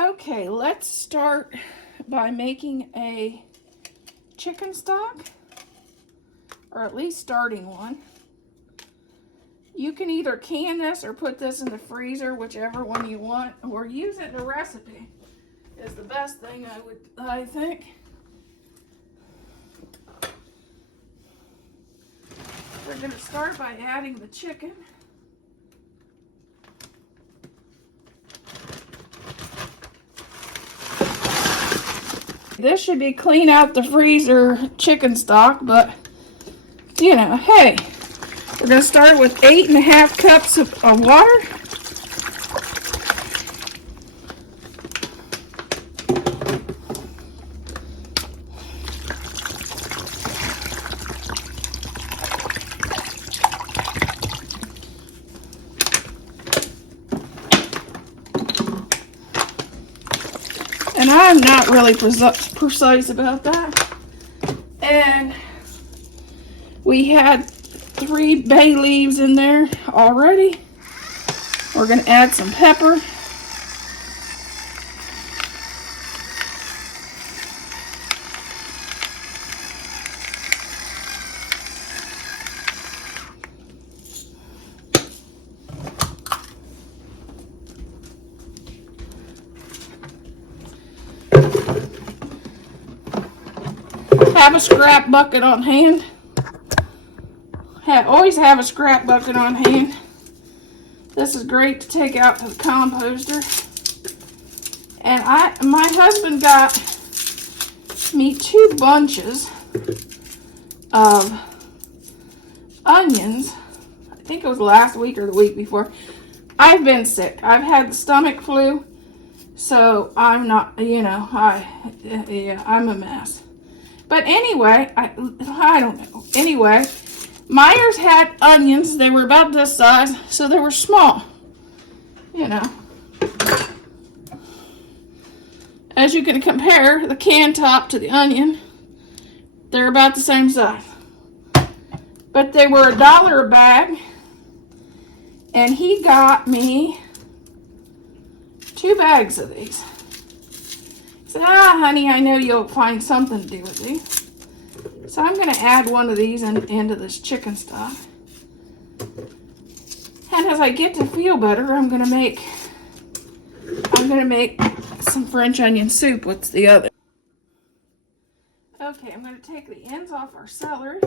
Okay, let's start by making a chicken stock, or at least starting one. You can either can this or put this in the freezer, whichever one you want, or use it in a recipe is the best thing I think. We're going to start by adding the chicken. This should be clean out the freezer chicken stock, but you know, hey, we're going to start with 8.5 cups of water. And I'm not really precise about that. And we had 3 bay leaves in there already. We're going to add some pepper. Have a scrap bucket on hand. Always have a scrap bucket on hand. This is great to take out to the composter. And my husband got me 2 bunches of onions. I think it was last week or the week before. I've been sick. I've had the stomach flu, so I'm not, you know, I'm a mess. But anyway, I don't know. Anyway, Myers had onions. They were about this size, so they were small. You know. As you can compare the can top to the onion, they're about the same size. But they were $1 a bag, and he got me 2 bags of these. He said, honey, I know you'll find something to do with these. So I'm going to add one of these into this chicken stock. And as I get to feel better, I'm going to make some French onion soup with the other. Okay, I'm going to take the ends off our celery.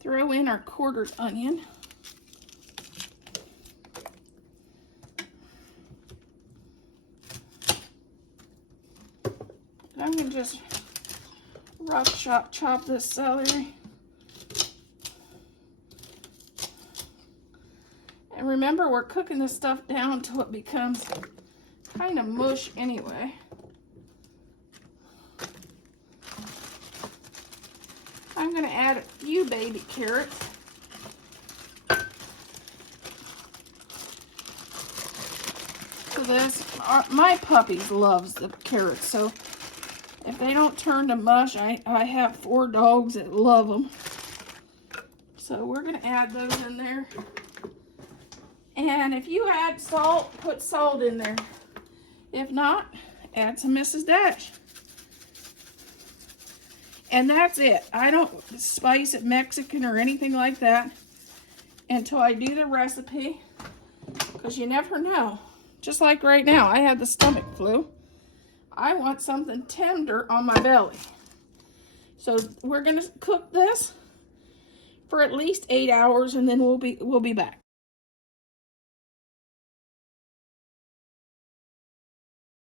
Throw in our quartered onion. I'm going to just rough chop this celery. And remember, we're cooking this stuff down until it becomes kind of mush anyway. I'm going to add a few baby carrots. To this. My puppies loves the carrots, so if they don't turn to mush, I have 4 dogs that love them. So we're going to add those in there. And if you add salt, put salt in there. If not, add some Mrs. Dash. And that's it. I don't spice it Mexican or anything like that until I do the recipe, because you never know. Just like right now, I had the stomach flu. I want something tender on my belly. So we're going to cook this for at least 8 hours, and then we'll be back.